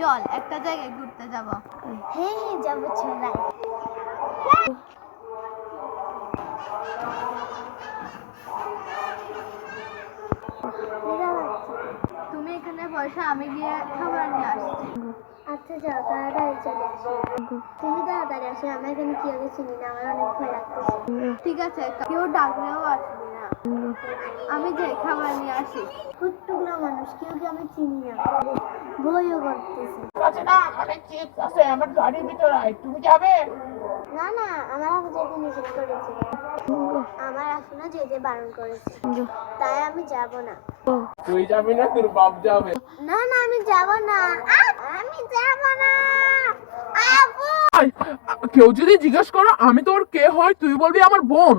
চল একটা জায়গায় ঘুরতে যাব। হ্যাঁ হ্যাঁ যাবো চলাই। তুমি এখানে বসে, আমি গিয়ে খাবার নিয়ে আসছি। আচ্ছা যাও তাড়াতাড়ি চলে আসো। তুমি তাড়াতাড়ি আসো, আমি এখানে কি আগে চিনি না, আমার অনেক ভয় লাগতেছে। ঠিক আছে, কেউ ডাকলেও আসবি না, আমি যে খাবার নিয়ে আসি। কুট্টুগুলো মানুষ, কেউ কি আমি চিনি না, ভয়ও করতেছে। আছে না, অনেক চিপস আছে আমার গাড়ির ভিতরে, তুমি যাবে? না না, আমার আপু যেতে নিষেধ করেছে, আমার আপু না যেতে বারণ করেছে, তাই আমি যাব না। তুই যাবি না, তোর বাপ যাবে। না না আমি যাব না, আমি যাব না আপু। কেউ যদি জিজ্ঞেস করো আমি তোর কে হয়, তুই বলবি আমার বোন।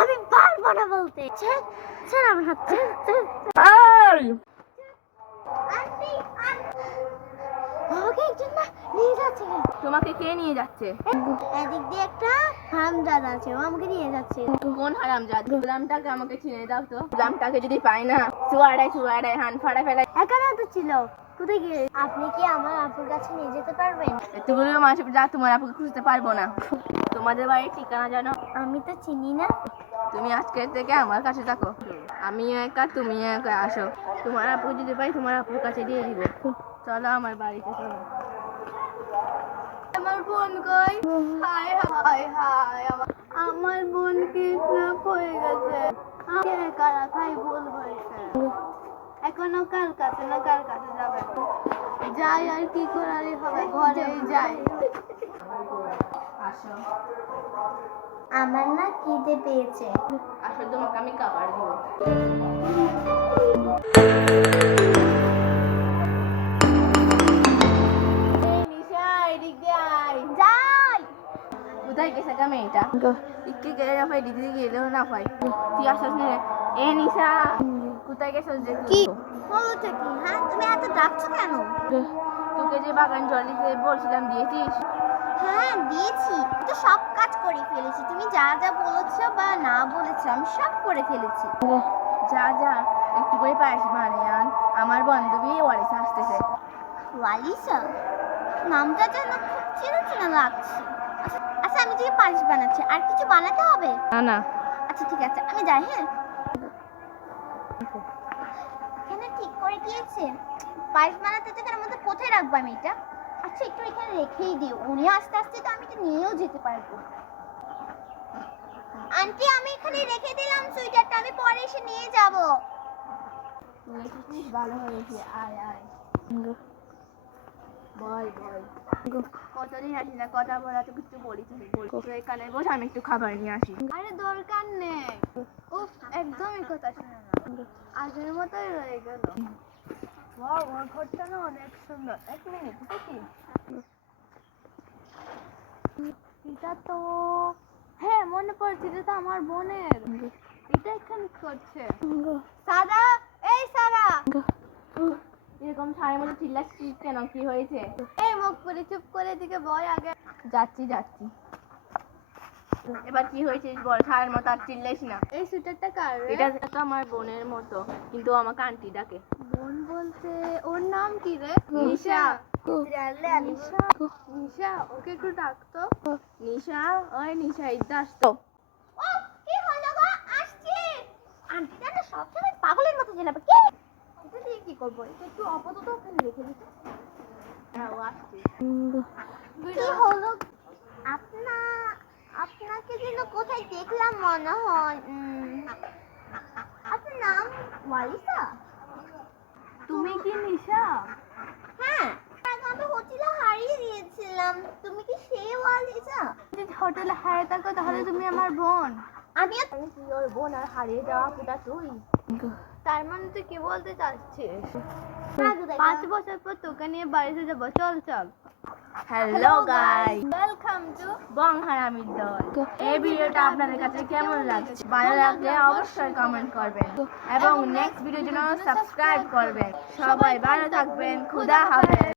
আমি পারবো না বলতে। ছেড় ছেড় আমার হাত, ছেড় ছেড়। এই আন্টি আমাকে একজন না নিয়ে যাচ্ছে। তোমাকে কে নিয়ে যাচ্ছে? এদিক দিয়ে একটা হারামজাদা আছে, ও আমাকে নিয়ে যাচ্ছে। কোন হারামজাদা? গোলামটাকে আমাকে চিনে দাও তো। গোলামটাকে যদি পাই না, চুয়াড়ায় হান ফাড়া ফেলাই। এখানে তো ছিল, কোথায় গিয়ে? আপনি কি আমার আপুর কাছে নিয়ে যেতে পারবেন? এতগুলো মানুষ যা, তোমার আপুকে খুঁজতে পারবো না। তোমাদের বাড়ির ঠিকানা জানো? আমি তো চিনি না। তুমি আজকের থেকে আমার কাছে থাকো, আমি একা তুমি একা আসো। তোমার আপু যদি পাই, তোমার আপুর কাছে দিয়ে দিব। চলো আমার বাড়িতে চলো। আমার বোন কই? হাই হাই হাই, আমার বোন কিডন্যাপ হয়ে গেছে। আমি একা রাখাই ভুল হয়েছে। এখনো কার কাছে না কার কাছে যাবে? যাই আর কি করারই হবে, ঘরেই যাই। আসো আমার না খিদে পেয়েছে। আসো, তোমাকে আমি খাবার দিব। নিশা, এদিক দিয়ে আয়। যাই। কোথায় গেছে গা মেয়েটা? ইকে গেলে না পাই, দিদি গেলেও না পাই। তুই আসস নি রে? এ নিশা, কোথায় গেছিস যে তুই? কি হলোটা কি? হ্যাঁ তুমি এত ডাকছো কেন? তোকে যে বাগান জল দিতে বলছিলাম, দিয়েছিস? হ্যাঁ দিয়েছি, তো সব কাজ করে ফেলেছি। তুমি যা যা বলেছো বা না বলেছো আমি সব করে ফেলেছি। যা যা, একটু করে পায়েস বানিয়ে আন, আমার বান্ধবী ওয়ারিসা আসতেছে। ওয়ালিসা, নামটা যেন খুব চেনা চেনা লাগছে। আচ্ছা আমি যে পায়েস বানাচ্ছি, আর কিছু বানাতে হবে? না না, আচ্ছা ঠিক আছে, আমি যাই। হ্যাঁ এখানে ঠিক করে দিয়েছে। পায়েস বানাতে তো এর মধ্যে কোথায় রাখবো আমি এটা? আচ্ছা একটু এখানে রেখেই দিও, উনি আস্তে আস্তে তো আমি এটা নিয়েও যেতে পারবো। আন্টি আমি এখানে রেখে দিলাম সুইটারটা, আমি পরে এসে নিয়ে যাব। তুই এসেছিস, ভালো হয়েছে। আয় আয়, বল বল। কতদিন আসি না, কথা বলা তো কিছু বলিস নি। তো এখানে বস, আমি একটু খাবার নিয়ে আসি। আরে দরকার নেই, উফ একদমই কথা শুনে না, আগের মতোই রয়ে গেল। ওয়াও, ওর ঘরটা না অনেক সুন্দর। এক মিনিট, এটা কি? এটা তো, হ্যাঁ মনে পড়ছে, এটা তো আমার বোনের। এটা এখানে করছে সারা। এই সারা, এরকম সারের মধ্যে চিল্লাচ্ছিস কেন? কি হয়েছে? এই মুখ করে চুপ করে দিকে বয় আগে। যাচ্ছি যাচ্ছি। এবার কি হয়েছে বল, সারের মতো আর চিল্লাইস না। এই সুইটারটা কার রে? এটা তো আমার বোনের মতো, কিন্তু আমাকে আন্টি ডাকে। বোন বলতে ওর নাম কি রে? নিশা। নিশা, নিশা, ওকে একটু ডাকতো। নিশা, ওই নিশা, ইদ্দা আসতো। ও কি হলো গো? আসছি। আন্টি জানো সবসময় পাগলের মতো জেলাবে। কি এটা দিয়ে কি করবো? এটা একটু আপাতত ওখানে রেখে দিতে। হ্যাঁ ও আসছে। কি হলো? আপনাকে যেন কোথায় দেখলাম মনে হয়। আপনার নাম ওয়ালিসা? তুমি কি নিশা? হ্যাঁ, আমি হোটেলে হারিয়ে দিয়েছিলাম। তুমি কি সেই ওয়ালিসা? যদি হোটেলে হারিয়ে থাকো তাহলে তুমি আমার বোন। আমি তুই ওর বোন আর হারিয়ে যাওয়া পুটা তুই? তার মানে তুই কি বলতে চাচ্ছিস? 5 বছর পর তোকে নিয়ে বাড়িতে যাবো, চল চল। হ্যালো গাইস, ওয়েলকাম টু বং হারামির দল। এই ভিডিওটা আপনাদের কাছে কেমন লাগছে? ভালো লাগলে অবশ্যই কমেন্ট করবেন এবং নেক্সট ভিডিওর জন্য সাবস্ক্রাইব করবেন। সবাই ভালো থাকবেন, খুদা হাফেজ।